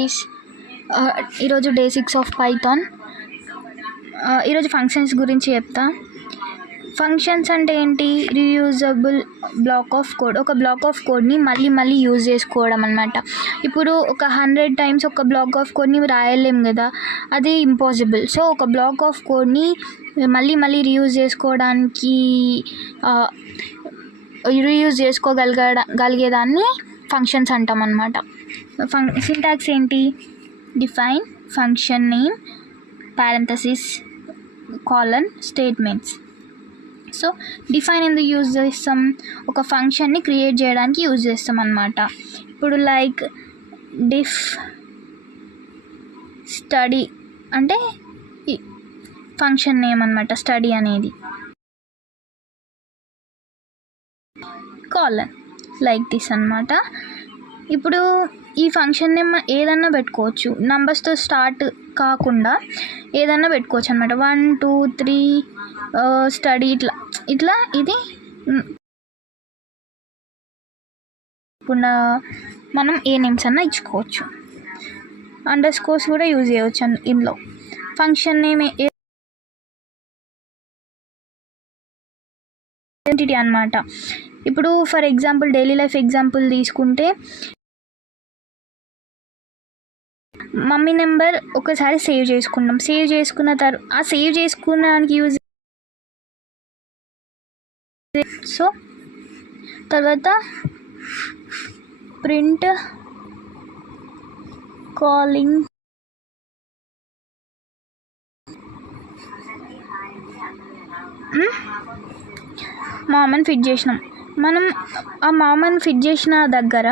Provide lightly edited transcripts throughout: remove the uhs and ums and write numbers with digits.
Is ఈరోజు day 6 of Python. ఈరోజు functions గురించి చెప్తా. ఫంక్షన్స్ అంటే ఏంటి? Reusable black of code. ఒక బ్లాక్ ఆఫ్ కోడ్ని మళ్ళీ యూజ్ చేసుకోవడం అనమాట. ఇప్పుడు ఒక 100 టైమ్స్ ఒక బ్లాక్ ఆఫ్ కోడ్ని రాయలేం కదా, అది ఇంపాసిబుల్. సో ఒక బ్లాక్ ఆఫ్ కోడ్ని మళ్ళీ రీయూజ్ చేసుకోవడానికి రీయూజ్ చేసుకోగలిగేదాన్ని ఫంక్షన్స్ అంటాం అన్నమాట. సింటాక్స్ ఏంటి? Define function name parenthesis colon statements. So define ఎందుకు యూజ్ చేస్తాం? ఒక ఫంక్షన్ని క్రియేట్ చేయడానికి యూజ్ చేస్తాం అన్నమాట. ఇప్పుడు లైక్ డిఫ్ స్టడీ అంటే ఫంక్షన్ నేమ్ అన్నమాట. స్టడీ అనేది కాలన్ లైక్ దిస్ అన్నమాట. ఇప్పుడు ఈ ఫంక్షన్ నేమ్ ఏదన్నా పెట్టుకోవచ్చు, నంబర్స్తో స్టార్ట్ కాకుండా ఏదన్నా పెట్టుకోవచ్చు అనమాట. 1 2 3 స్టడీ ఇట్లా ఇది మనం ఏ నేమ్స్ అన్నా ఇచ్చుకోవచ్చు. అండర్ స్కోర్స్ కూడా యూజ్ చేయవచ్చు ఇందులో. ఫంక్షన్ నేమ్ ఐడెంటిటీ అనమాట. ఇప్పుడు for example daily life example తీసుకుంటే, మమ్మీ నెంబర్ ఒకసారి సేవ్ చేసుకున్నాం. సేవ్ చేసుకున్న ఆ సేవ్ చేసుకున్నానికి యూజ్. సో తర్వాత ప్రింట్ కాలింగ్ మామని ఫిట్ చేసినాం. మనం ఆ మామని ఫిట్ చేసిన దగ్గర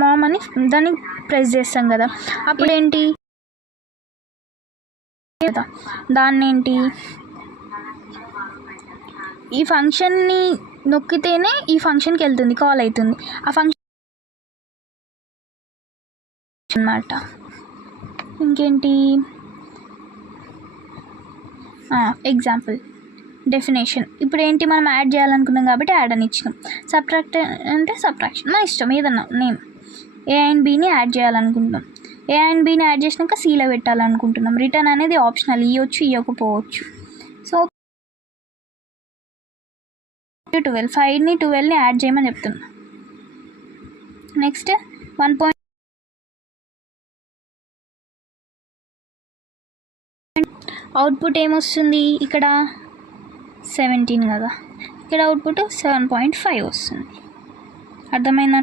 మామ్ అని దాన్ని ప్రెస్ చేస్తాం కదా, అప్పుడు ఏంటి దాన్ని ఏంటి ఈ ఫంక్షన్ని నొక్కితేనే ఈ ఫంక్షన్కి వెళ్తుంది, కాల్ అవుతుంది ఆ ఫంక్షన్ అన్నమాట. ఇంకేంటి ఎగ్జాంపుల్ డెఫినేషన్. ఇప్పుడు ఏంటి, మనం యాడ్ చేయాలనుకున్నాం కాబట్టి యాడ్ అని ఇచ్చినాం. సబ్ట్రాక్ట్ అంటే సబ్ట్రాక్షన్, మన ఇష్టం ఏదన్నా నేమ్. ఏ అండ్ బీని యాడ్ చేయాలనుకుంటున్నాం. ఏ అండ్ బీని యాడ్ చేసినాక సీలో పెట్టాలనుకుంటున్నాం. రిటర్న్ అనేది ఆప్షనల్, ఇవ్వచ్చు ఇవ్వకపోవచ్చు. సో 12 5ని 12ని యాడ్ చేయమని చెప్తున్నా. నెక్స్ట్ 1. అవుట్పుట్ ఏమొస్తుంది? ఇక్కడ 17 కదా, ఇక్కడ అవుట్పుట్ 7.5 వస్తుంది. అర్థమైందా?